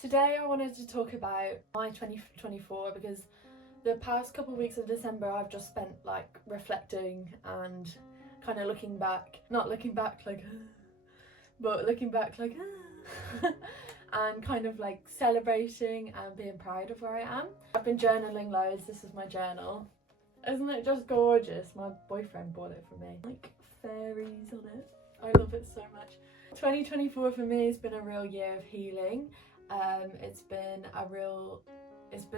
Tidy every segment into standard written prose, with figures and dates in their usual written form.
Today I wanted to talk about my 2024 because the past couple of weeks of December I've just spent like reflecting and kind of looking back, not looking back like but looking back like and kind of like celebrating and being proud of where I am. I've been journaling loads. This is my journal. Isn't it just gorgeous? My boyfriend bought it for me. Like fairies on it. I love it so much. 2024 for me has been a real year of healing. It's been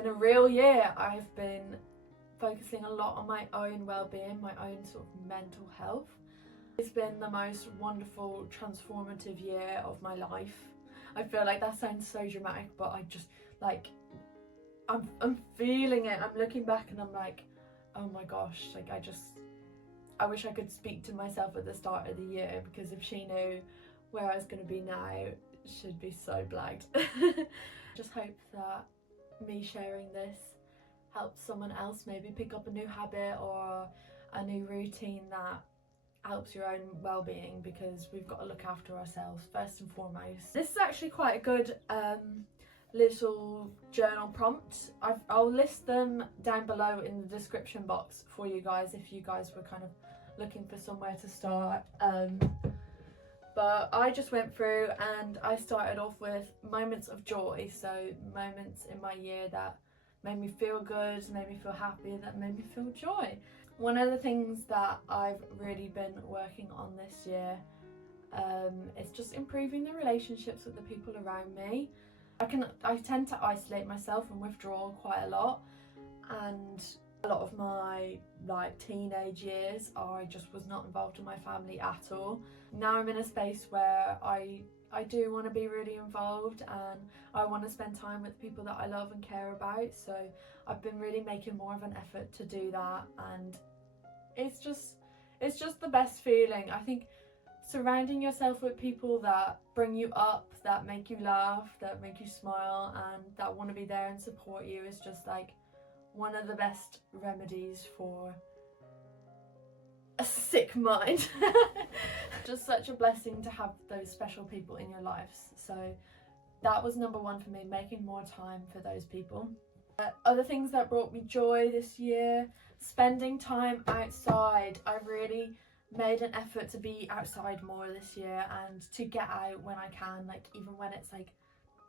a real year. I've been focusing a lot on my own well-being, my own sort of mental health. It's been the most wonderful, transformative year of my life. I feel like that sounds so dramatic, but I just like I'm feeling it. I'm looking back and I'm like, oh my gosh, like I wish I could speak to myself at the start of the year, because if she knew where I was going to be now, she'd be so blagged. Just hope that me sharing this helps someone else maybe pick up a new habit or a new routine that helps your own well-being, because we've got to look after ourselves first and foremost. This is actually quite a good little journal prompt. I'll list them down below in the description box for you guys if you guys were kind of looking for somewhere to start. But I just went through and I started off with moments of joy, so moments in my year that made me feel good, made me feel happy, that made me feel joy. One of the things that I've really been working on this year is just improving the relationships with the people around me. I tend to isolate myself and withdraw quite a lot, and a lot of my like teenage years I just was not involved in my family at all. Now I'm in a space where I do want to be really involved and I want to spend time with people that I love and care about, so I've been really making more of an effort to do that, and it's just the best feeling. I think surrounding yourself with people that bring you up, that make you laugh, that make you smile, and that want to be there and support you is just like one of the best remedies for a sick mind. Just such a blessing to have those special people in your lives. So that was number one for me, making more time for those people. Other things that brought me joy this year, spending time outside. I really made an effort to be outside more this year and to get out when I can, like even when it's like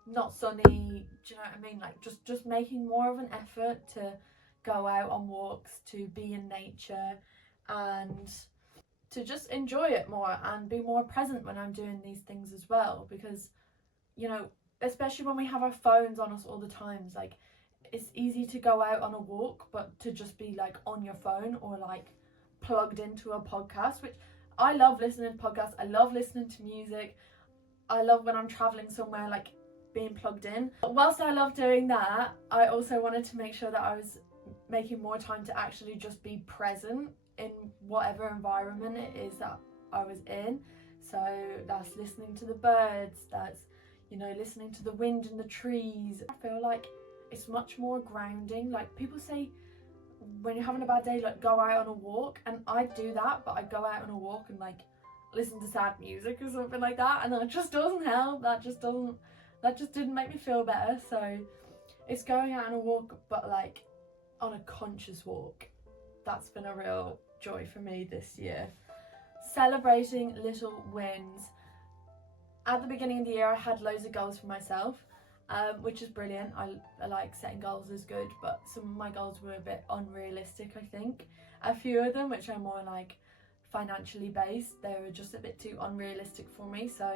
not sunny, do you know what I mean? Like just making more of an effort to go out on walks, to be in nature, and to just enjoy it more and be more present when I'm doing these things as well. Because, you know, especially when we have our phones on us all the time, like it's easy to go out on a walk but to just be like on your phone or like plugged into a podcast, which I love listening to podcasts. I love listening to music. I love when I'm traveling somewhere, like being plugged in. But whilst I love doing that, I also wanted to make sure that I was making more time to actually just be present in whatever environment it is that I was in. So that's listening to the birds, that's, you know, listening to the wind in the trees. I feel like it's much more grounding. Like people say when you're having a bad day, like go out on a walk, and I do that, but I go out on a walk and like listen to sad music or something like that, and that just doesn't help. That just didn't make me feel better. So it's going out on a walk, but like on a conscious walk. That's been a real joy for me this year. Celebrating little wins. At the beginning of the year I had loads of goals for myself, which is brilliant. I like setting goals is good, but some of my goals were a bit unrealistic, I think. A few of them, which are more like financially based, they were just a bit too unrealistic for me. So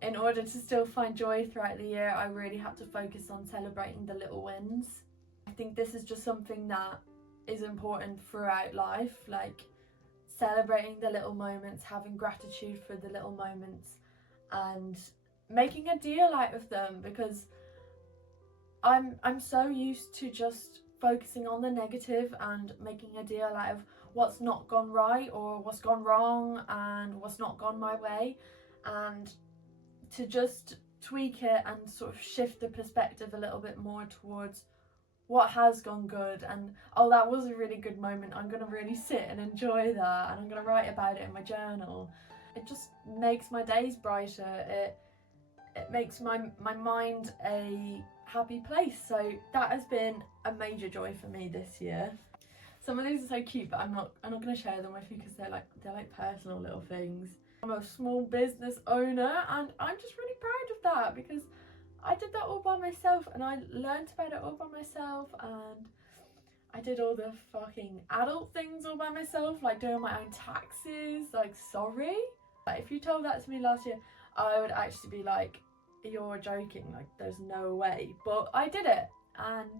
in order to still find joy throughout the year, I really had to focus on celebrating the little wins. I think this is just something that is important throughout life, like celebrating the little moments, having gratitude for the little moments, and making a deal out of them, because I'm so used to just focusing on the negative and making a deal out of what's not gone right or what's gone wrong and what's not gone my way, and to just tweak it and sort of shift the perspective a little bit more towards what has gone good, and oh, that was a really good moment, I'm gonna really sit and enjoy that, and I'm gonna write about it in my journal. It just makes my days brighter. it makes my mind a happy place. So that has been a major joy for me this year. Some of these are so cute, but I'm not going to share them with you because they're like personal little things. I'm a small business owner, and I'm just really proud of that because I did that all by myself, and I learned about it all by myself, and I did all the fucking adult things all by myself, like doing my own taxes. Like, sorry? Like, if you told that to me last year, I would actually be like, you're joking, like there's no way. But I did it, and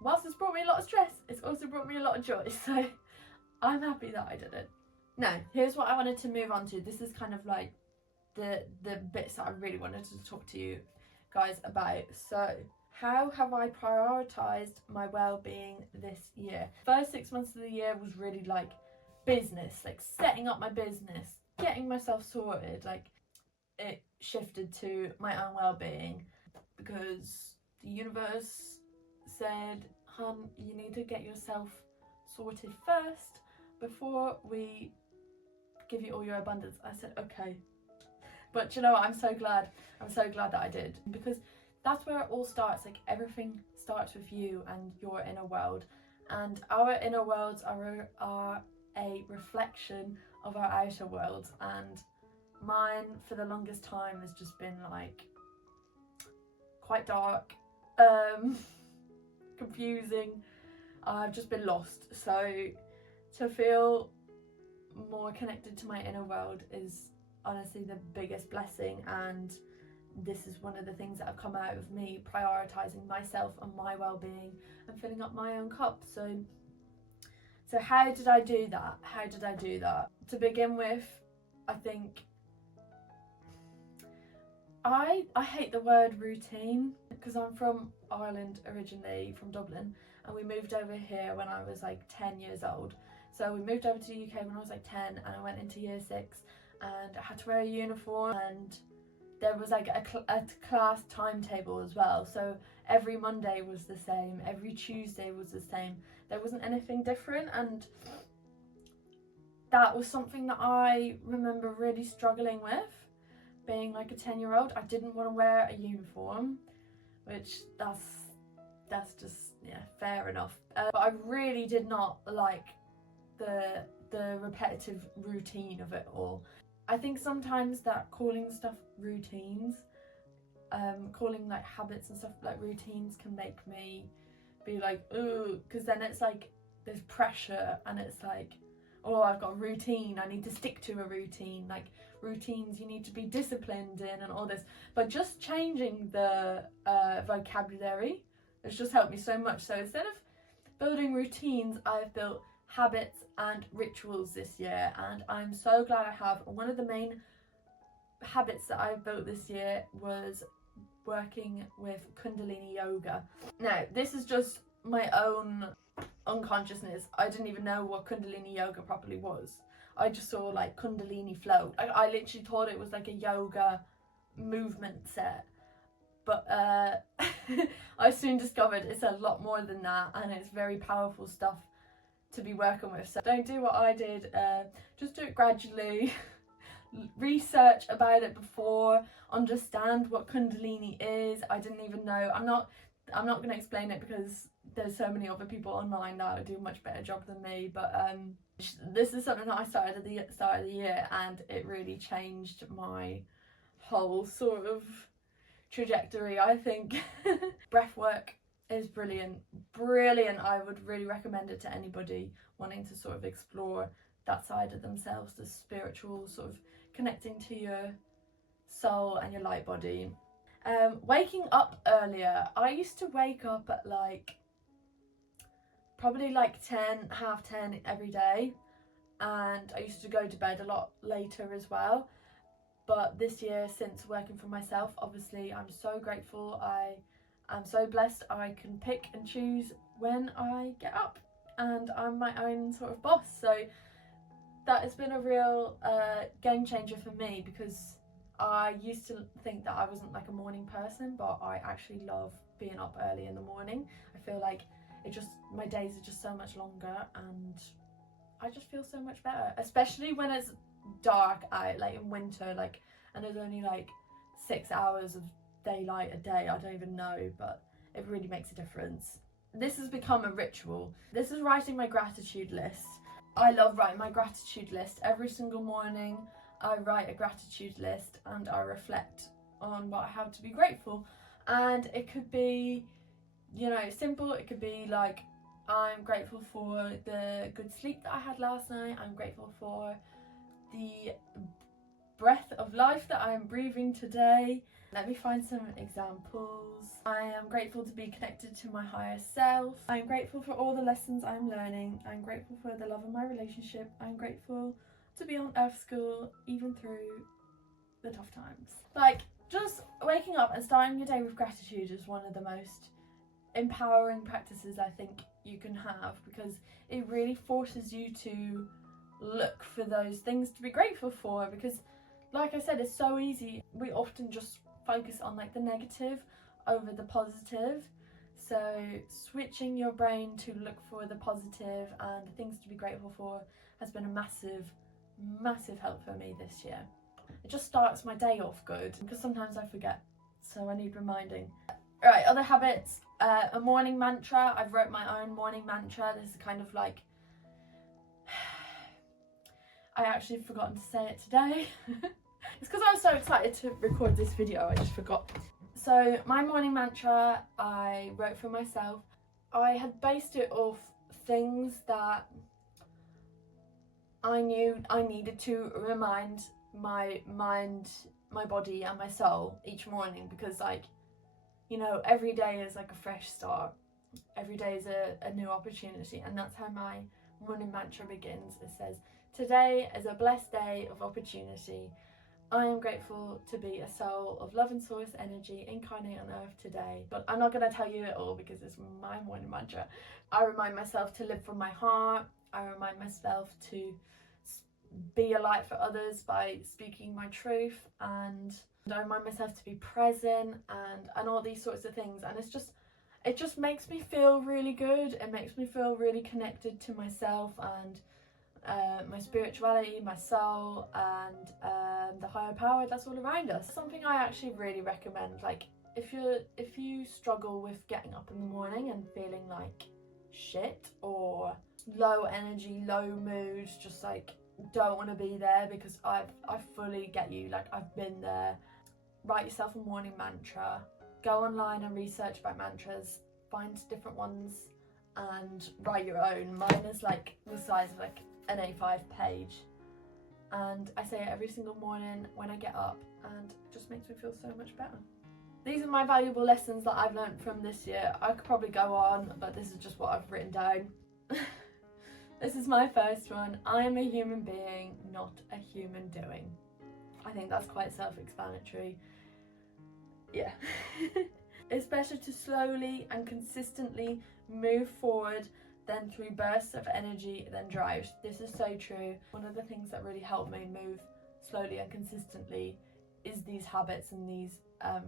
whilst it's brought me a lot of stress, it's also brought me a lot of joy, so I'm happy that I did it. Now, here's what I wanted to move on to. This is kind of like the bits that I really wanted to talk to you guys about. So, how have I prioritised my well-being this year? First 6 months of the year was really like business, like setting up my business, getting myself sorted. Like, it shifted to my own well-being because the universe said, hun, you need to get yourself sorted first before we give you all your abundance. I said, okay. But you know what, I'm so glad that I did, because that's where it all starts. Like, everything starts with you and your inner world, and our inner worlds are a reflection of our outer worlds, and mine for the longest time has just been like quite dark, confusing. I've just been lost. So to feel more connected to my inner world is honestly the biggest blessing, and this is one of the things that have come out of me prioritizing myself and my well-being and filling up my own cup. So how did I do that? To begin with, I think I hate the word routine because I'm from Ireland originally, from Dublin, and we moved over here when I was like 10 years old. So we moved over to the UK when I was like 10, and I went into year 6, and I had to wear a uniform, and there was like a class timetable as well. So every Monday was the same, every Tuesday was the same. There wasn't anything different, and that was something that I remember really struggling with. Being like a 10-year-old, I didn't want to wear a uniform, which that's just, yeah, fair enough. But I really did not like the repetitive routine of it all. I think sometimes that calling stuff routines, calling like habits and stuff like routines, can make me be like, ooh, because then it's like there's pressure, and it's like, oh, I've got a routine, I need to stick to a routine. Like, routines you need to be disciplined in and all this. But just changing the vocabulary has just helped me so much. So instead of building routines, I've built habits and rituals this year, and I'm so glad I have. One of the main habits that I've built this year was working with Kundalini yoga. Now, this is just my own unconsciousness. I didn't even know what Kundalini yoga properly was. I just saw like Kundalini float. I literally thought it was like a yoga movement set, but I soon discovered it's a lot more than that, and it's very powerful stuff to be working with. So don't do what I did, just do it gradually. Research about it before, understand what Kundalini is. I didn't even know. I'm not going to explain it because there's so many other people online that do a much better job than me, but this is something that I started at the start of the year, and it really changed my whole sort of trajectory, I think. Breath work is brilliant. I would really recommend it to anybody wanting to sort of explore that side of themselves, the spiritual sort of connecting to your soul and your light body. Waking up earlier. I used to wake up at like probably like 10, half 10 every day, and I used to go to bed a lot later as well. But this year, since working for myself, obviously I'm so grateful. I am so blessed. I can pick and choose when I get up, and I'm my own sort of boss. So that has been a real game changer for me, because I used to think that I wasn't like a morning person, but I actually love being up early in the morning. I feel like my days are just so much longer, and I just feel so much better, especially when it's dark out, like in winter, like, and there's only like 6 hours of daylight a day, I don't even know, but it really makes a difference. This has become a ritual. This is writing my gratitude list. I love writing my gratitude list. Every single morning I write a gratitude list and I reflect on what I have to be grateful. And it could be, you know, simple. It could be like, I'm grateful for the good sleep that I had last night. I'm grateful for the breath of life that I am breathing today. Let me find some examples. I am grateful to be connected to my higher self. I'm grateful for all the lessons I'm learning. I'm grateful for the love of my relationship. I'm grateful to be on Earth School even through the tough times. Like, just waking up and starting your day with gratitude is one of the most empowering practices I think you can have, because it really forces you to look for those things to be grateful for. Because like I said, it's so easy. We often just focus on like the negative over the positive. So switching your brain to look for the positive and things to be grateful for has been a massive help for me this year. It just starts my day off good, because sometimes I forget, so I need reminding. Right, other habits. A morning mantra. I've wrote my own morning mantra. This is kind of like, I actually forgotten to say it today. It's because I was so excited to record this video, I just forgot. So my morning mantra I wrote for myself. I had based it off things that I knew I needed to remind my mind, my body and my soul each morning, because like, you know, every day is like a fresh start. Every day is a new opportunity, and that's how my morning mantra begins. It says, today is a blessed day of opportunity. I am grateful to be a soul of love and source energy incarnate on earth today. But I'm not going to tell you it all because it's my morning mantra. I remind myself to live from my heart. I remind myself to be a light for others by speaking my truth, and I remind myself to be present and all these sorts of things. And it just makes me feel really good. It makes me feel really connected to myself and my spirituality, my soul, and the higher power that's all around us. Something I actually really recommend, like if you struggle with getting up in the morning and feeling like shit or low energy, low mood, just like don't want to be there, because I fully get you, like I've been there. Write yourself a morning mantra, go online and research about mantras, find different ones and write your own. Mine is like the size of like an A5 page, and I say it every single morning when I get up, and it just makes me feel so much better. These are my valuable lessons that I've learned from this year. I could probably go on, but this is just what I've written down. This is my first one. I am a human being, not a human doing. I think that's quite self-explanatory. Yeah. It's better to slowly and consistently move forward than through bursts of energy than drive. This is so true. One of the things that really helped me move slowly and consistently is these habits and these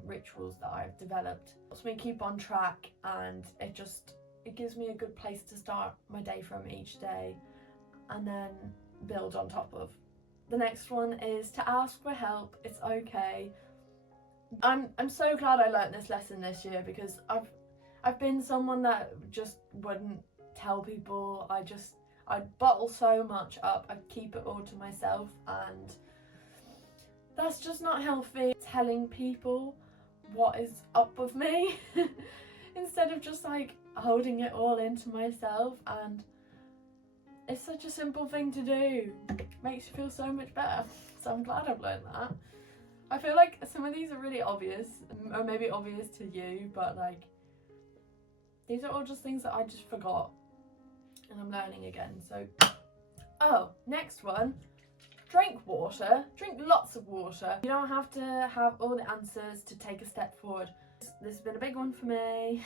rituals that I've developed. It helps me keep on track, and it gives me a good place to start my day from each day and then build on top of. The next one is to ask for help. It's okay. I'm so glad I learnt this lesson this year, because I've been someone that just wouldn't tell people. I'd bottle so much up. I'd keep it all to myself, and that's just not healthy. Telling people what is up with me instead of just like holding it all into myself. And it's such a simple thing to do. It makes you feel so much better. So I'm glad I've learned that. I feel like some of these are really obvious, or maybe obvious to you, but like these are all just things that I just forgot and I'm learning again. So, oh, next one, drink water. Drink lots of water. You don't have to have all the answers to take a step forward. This has been a big one for me,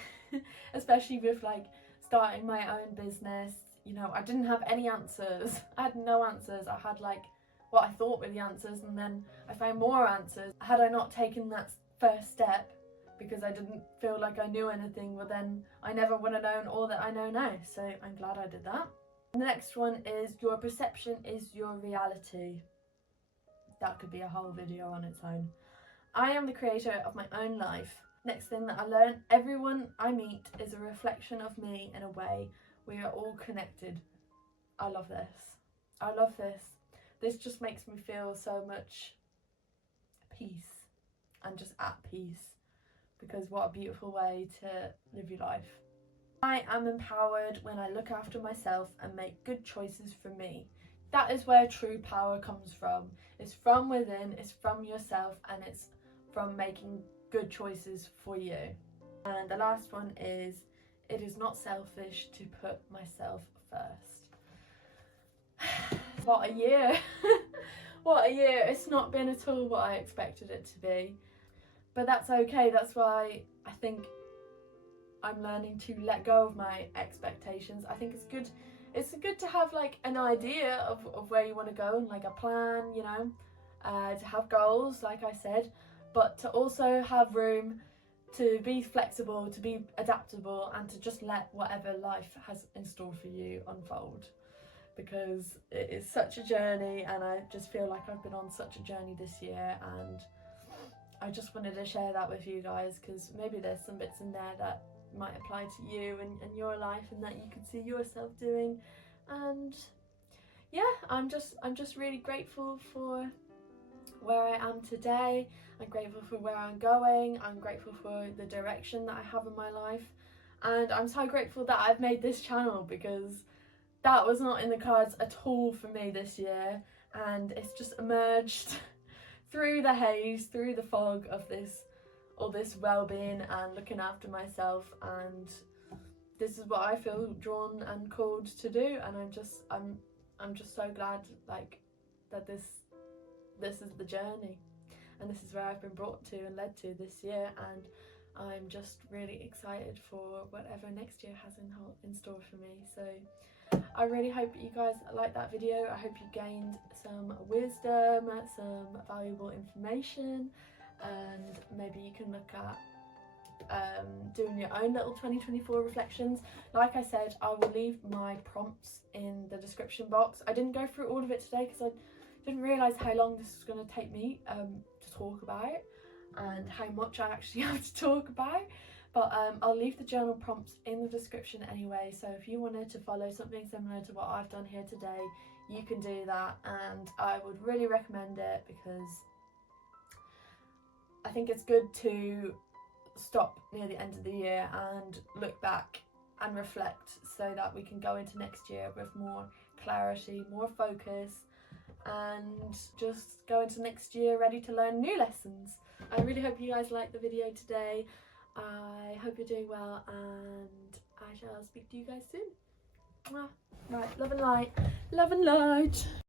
especially with like starting my own business. You know, I didn't have any answers. I had no answers. I had like what I thought were the answers, and then I found more answers. Had I not taken that first step because I didn't feel like I knew anything, well then I never would have known all that I know now. So I'm glad I did that. The next one is your perception is your reality. That could be a whole video on its own. I am the creator of my own life. Next thing that I learned, everyone I meet is a reflection of me in a way. We are all connected. I love this. I love this. This just makes me feel so much peace and just at peace, because what a beautiful way to live your life. I am empowered when I look after myself and make good choices for me. That is where true power comes from. It's from within, it's from yourself, and it's from making good choices for you. And the last one is, it is not selfish to put myself first. What a year. What a year. It's not been at all what I expected it to be, but that's okay. That's why I think I'm learning to let go of my expectations. I think it's good to have like an idea of where you want to go and like a plan, you know, to have goals, like I said, but to also have room to be flexible, to be adaptable, and to just let whatever life has in store for you unfold, because it is such a journey, and I just feel like I've been on such a journey this year, and I just wanted to share that with you guys, because maybe there's some bits in there that might apply to you and your life, and that you can see yourself doing. And yeah, I'm just really grateful for where I am today. I'm grateful for where I'm going. I'm grateful for the direction that I have in my life, and I'm so grateful that I've made this channel, because that was not in the cards at all for me this year, and it's just emerged through the haze, through the fog of all this well-being and looking after myself, and this is what I feel drawn and called to do. And I'm just so glad like that this is the journey, and this is where I've been brought to and led to this year, and I'm just really excited for whatever next year has in store for me. So I really hope you guys liked that video. I hope you gained some wisdom, some valuable information, and maybe you can look at doing your own little 2024 reflections. Like I said, I will leave my prompts in the description box. I didn't go through all of it today because I didn't realise how long this was going to take me to talk about, and how much I actually have to talk about. But I'll leave the journal prompts in the description anyway, so if you wanted to follow something similar to what I've done here today, you can do that, and I would really recommend it, because I think it's good to stop near the end of the year and look back and reflect, so that we can go into next year with more clarity, more focus, and just go into next year ready to learn new lessons. I really hope you guys liked the video today. I hope you're doing well, and I shall speak to you guys soon. Right, love and light. Love and light.